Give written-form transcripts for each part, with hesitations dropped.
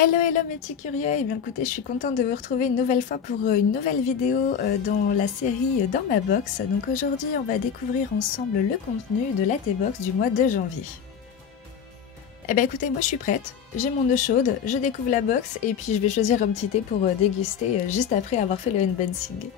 Hello hello mes petits curieux, et bien écoutez, je suis contente de vous retrouver une nouvelle fois pour une nouvelle vidéo dans la série Dans ma box. Donc aujourd'hui on va découvrir ensemble le contenu de la T-Box du mois de janvier. Eh bien écoutez, moi je suis prête, j'ai mon eau chaude, je découvre la box et puis je vais choisir un petit thé pour déguster juste après avoir fait le unboxing.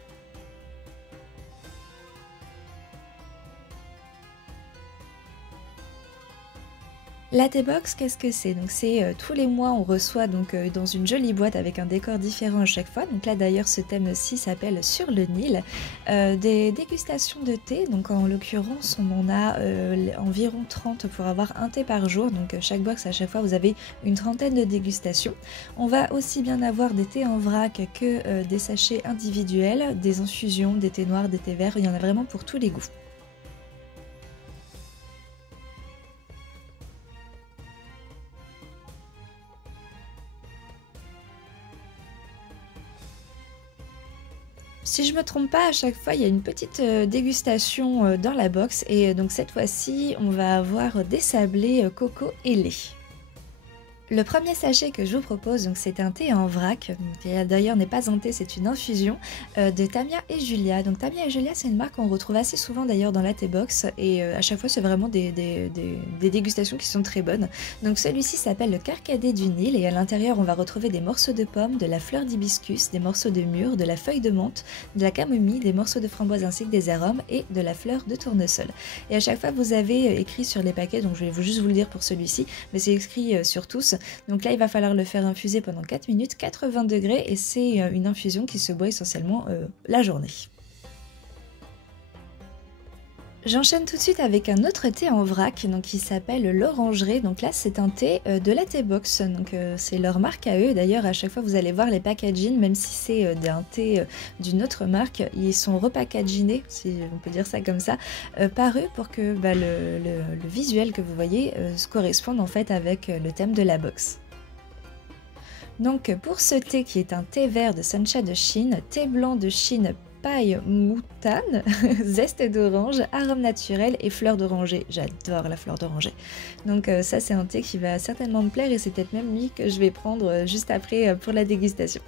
La T-Box, qu'est-ce que c'est? Donc c'est tous les mois on reçoit donc dans une jolie boîte avec un décor différent à chaque fois. Donc là d'ailleurs ce thème-ci s'appelle Sur le Nil. Des dégustations de thé, donc en l'occurrence on en a environ 30 pour avoir un thé par jour. Donc chaque box à chaque fois vous avez une trentaine de dégustations. On va aussi bien avoir des thés en vrac que des sachets individuels, des infusions, des thés noirs, des thés verts, il y en a vraiment pour tous les goûts. Si je me trompe pas, à chaque fois il y a une petite dégustation dans la box et donc cette fois-ci on va avoir des sablés coco et lait. Le premier sachet que je vous propose, donc c'est un thé en vrac, qui d'ailleurs n'est pas un thé, c'est une infusion, de Tamia et Julia. Donc Tamia et Julia, c'est une marque qu'on retrouve assez souvent d'ailleurs dans la T-Box, et à chaque fois c'est vraiment des dégustations qui sont très bonnes. Donc celui-ci s'appelle le Carcadet du Nil, et à l'intérieur on va retrouver des morceaux de pommes, de la fleur d'hibiscus, des morceaux de mûre, de la feuille de menthe, de la camomille, des morceaux de framboise ainsi que des arômes, et de la fleur de tournesol. Et à chaque fois vous avez écrit sur les paquets, donc je vais juste vous le dire pour celui-ci, mais c'est écrit sur tous. Donc là il va falloir le faire infuser pendant 4 minutes, 80 degrés, et c'est une infusion qui se boit essentiellement la journée. J'enchaîne tout de suite avec un autre thé en vrac, donc qui s'appelle l'Orangerie. Donc là c'est un thé de la T-Box, donc c'est leur marque à eux. D'ailleurs à chaque fois vous allez voir les packaging, même si c'est un thé d'une autre marque, ils sont repackaginés, si on peut dire ça comme ça, par eux pour que le visuel que vous voyez se corresponde en fait avec le thème de la box. Donc pour ce thé qui est un thé vert de Sancha de Chine, thé blanc de Chine, paille moutane, zeste d'orange, arôme naturel et fleur d'oranger. J'adore la fleur d'oranger. Donc ça c'est un thé qui va certainement me plaire et c'est peut-être même lui que je vais prendre juste après pour la dégustation.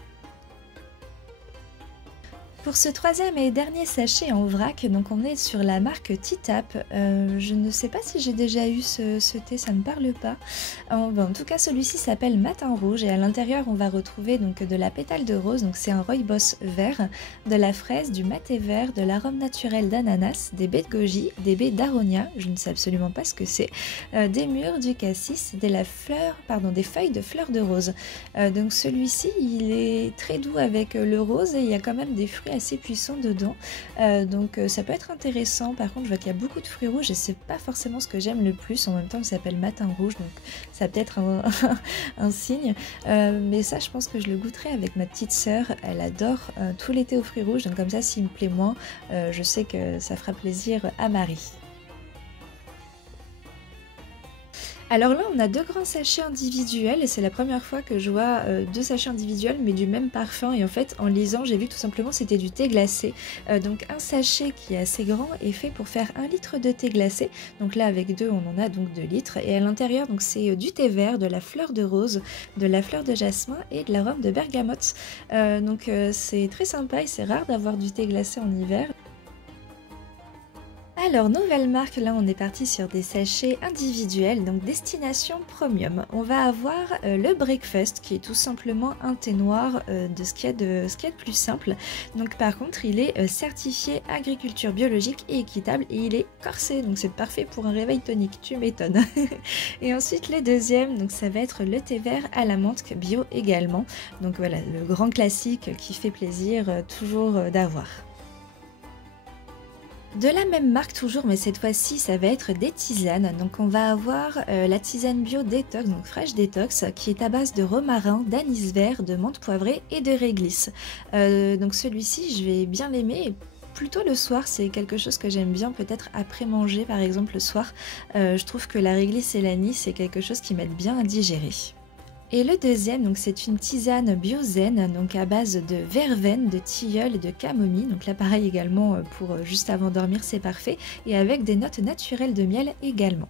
Pour ce troisième et dernier sachet en vrac, donc on est sur la marque Titap. Je ne sais pas si j'ai déjà eu ce thé, ça ne me parle pas. En tout cas celui-ci s'appelle Matin Rouge et à l'intérieur on va retrouver donc de la pétale de rose, donc c'est un rooibos vert, de la fraise, du maté vert, de l'arôme naturel d'ananas, des baies de goji, des baies d'aronia, je ne sais absolument pas ce que c'est, des mûres, du cassis, des feuilles de fleurs de rose. Donc celui-ci il est très doux avec le rose et il y a quand même des fruits assez puissant dedans, donc ça peut être intéressant. Par contre je vois qu'il y a beaucoup de fruits rouges et c'est pas forcément ce que j'aime le plus. En même temps il s'appelle Matin Rouge, donc ça peut être un signe, mais ça je pense que je le goûterai avec ma petite sœur. Elle adore tout l'été aux fruits rouges, donc comme ça s'il me plaît moins, je sais que ça fera plaisir à Marie. Alors là on a deux grands sachets individuels et c'est la première fois que je vois deux sachets individuels mais du même parfum, et en fait en lisant j'ai vu que tout simplement c'était du thé glacé. Donc un sachet qui est assez grand est fait pour faire 1 litre de thé glacé, donc là avec deux on en a donc 2 litres, et à l'intérieur donc c'est du thé vert, de la fleur de rose, de la fleur de jasmin et de l'arôme de bergamote. Donc c'est très sympa et c'est rare d'avoir du thé glacé en hiver. Alors, nouvelle marque, là on est parti sur des sachets individuels, donc destination premium. On va avoir le breakfast qui est tout simplement un thé noir de ce qu'il y a de plus simple. Donc par contre il est certifié agriculture biologique et équitable et il est corsé, donc c'est parfait pour un réveil tonique, tu m'étonnes. Et ensuite le deuxième, donc ça va être le thé vert à la menthe bio également. Donc voilà, le grand classique qui fait plaisir toujours d'avoir. De la même marque toujours, mais cette fois-ci ça va être des tisanes. Donc on va avoir la tisane bio détox, donc fraîche détox, qui est à base de romarin, d'anis vert, de menthe poivrée et de réglisse. Donc celui-ci je vais bien l'aimer. Plutôt le soir, c'est quelque chose que j'aime bien, peut-être après manger par exemple le soir. Je trouve que la réglisse et l'anis c'est quelque chose qui m'aide bien à digérer. Et le deuxième, donc c'est une tisane bio-zen, donc à base de verveine, de tilleul et de camomille. Donc là pareil également pour juste avant de dormir c'est parfait, et avec des notes naturelles de miel également.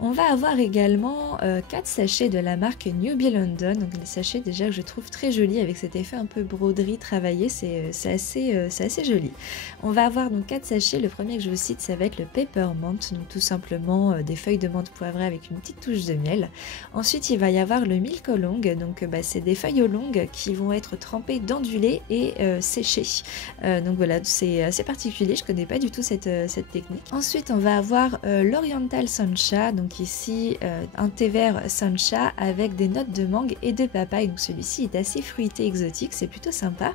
On va avoir également 4 sachets de la marque Newbie London, donc des sachets déjà que je trouve très jolis avec cet effet un peu broderie travaillé, c'est assez joli. On va avoir donc 4 sachets, le premier que je vous cite ça va être le Peppermint, donc tout simplement des feuilles de menthe poivrée avec une petite touche de miel. Ensuite il va y avoir le Milk Oolong, donc c'est des feuilles oolong qui vont être trempées dans du lait et séchées. Donc voilà, c'est assez particulier, je connais pas du tout cette technique. Ensuite on va avoir l'Oriental Sancha, donc ici un thé vert Sancha avec des notes de mangue et de papaye, donc celui-ci est assez fruité exotique, c'est plutôt sympa.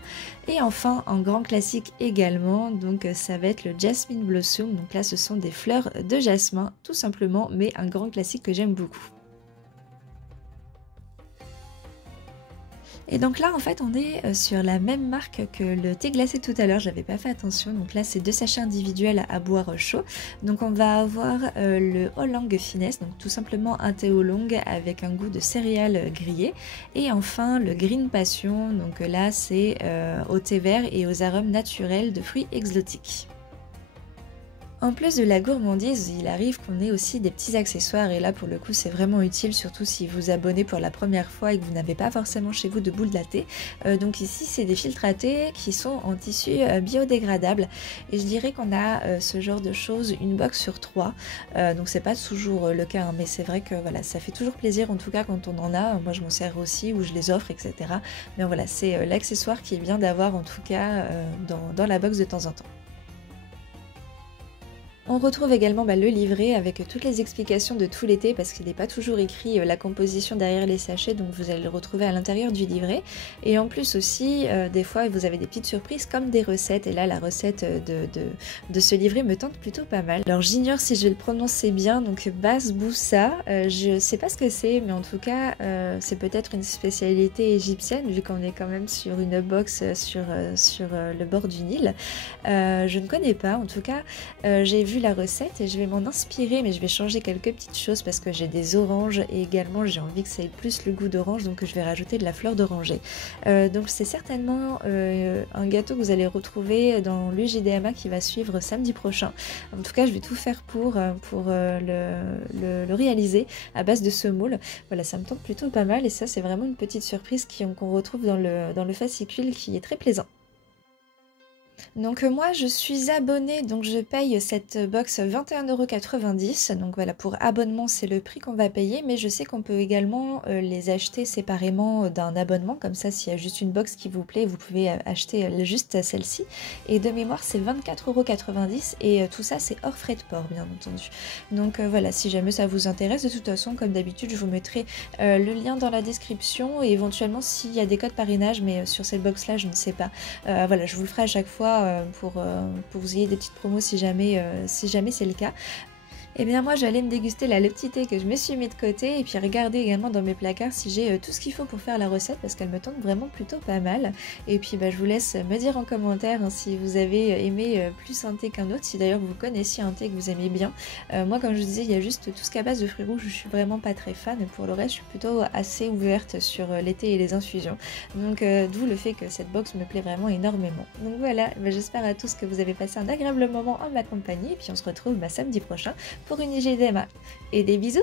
Et enfin en grand classique également, donc ça va être le Jasmine Blossom, donc là ce sont des fleurs de jasmin tout simplement, mais un grand classique que j'aime beaucoup. Et donc là en fait on est sur la même marque que le thé glacé tout à l'heure, j'avais pas fait attention, donc là c'est 2 sachets individuels à boire chaud. Donc on va avoir le Oolong Finesse, donc tout simplement un thé oolong avec un goût de céréales grillées. Et enfin le Green Passion, donc là c'est au thé vert et aux arômes naturels de fruits exotiques. En plus de la gourmandise, il arrive qu'on ait aussi des petits accessoires et là pour le coup c'est vraiment utile, surtout si vous abonnez pour la première fois et que vous n'avez pas forcément chez vous de boules à thé. Donc ici c'est des filtres à thé qui sont en tissu biodégradable et je dirais qu'on a ce genre de choses une box sur 3, donc c'est pas toujours le cas hein, mais c'est vrai que voilà, ça fait toujours plaisir en tout cas quand on en a. Moi je m'en sers aussi ou je les offre etc. Mais voilà, c'est l'accessoire qui est bien d'avoir en tout cas dans la box de temps en temps. On retrouve également le livret avec toutes les explications de tout l'été parce qu'il n'est pas toujours écrit la composition derrière les sachets, donc vous allez le retrouver à l'intérieur du livret. Et en plus aussi, des fois vous avez des petites surprises comme des recettes, et là la recette de ce livret me tente plutôt pas mal. Alors j'ignore si je vais le prononcer bien, donc basboussa, je sais pas ce que c'est, mais en tout cas c'est peut-être une spécialité égyptienne vu qu'on est quand même sur une box sur le bord du Nil. Je ne connais pas, en tout cas j'ai vu la recette et je vais m'en inspirer, mais je vais changer quelques petites choses parce que j'ai des oranges et également j'ai envie que ça ait plus le goût d'orange, donc je vais rajouter de la fleur d'oranger. Donc c'est certainement un gâteau que vous allez retrouver dans l'UJDMA qui va suivre samedi prochain. En tout cas je vais tout faire pour le réaliser à base de semoule. Voilà, ça me tente plutôt pas mal et ça c'est vraiment une petite surprise qu'on retrouve dans le fascicule qui est très plaisant. Donc moi je suis abonnée, donc je paye cette box 21,90 €. Donc voilà, pour abonnement c'est le prix qu'on va payer, mais je sais qu'on peut également les acheter séparément d'un abonnement, comme ça s'il y a juste une box qui vous plaît, vous pouvez acheter juste celle-ci. Et de mémoire c'est 24,90 € et tout ça c'est hors frais de port bien entendu. Donc voilà, si jamais ça vous intéresse, de toute façon comme d'habitude je vous mettrai le lien dans la description et éventuellement s'il y a des codes parrainage, mais sur cette box là je ne sais pas. Voilà, je vous le ferai à chaque fois pour vous ayez des petites promos si jamais c'est le cas. Et bien moi j'allais me déguster là le petit thé que je me suis mis de côté et puis regarder également dans mes placards si j'ai tout ce qu'il faut pour faire la recette parce qu'elle me tente vraiment plutôt pas mal. Et puis je vous laisse me dire en commentaire hein, si vous avez aimé plus un thé qu'un autre, si d'ailleurs vous connaissiez un thé que vous aimez bien. Moi comme je vous disais il y a juste tout ce qu'à base de fruits rouges, je suis vraiment pas très fan et pour le reste je suis plutôt assez ouverte sur les thés et les infusions. Donc d'où le fait que cette box me plaît vraiment énormément. Donc voilà, j'espère à tous que vous avez passé un agréable moment en ma compagnie et puis on se retrouve samedi prochain pour une IGDMA. Et des bisous!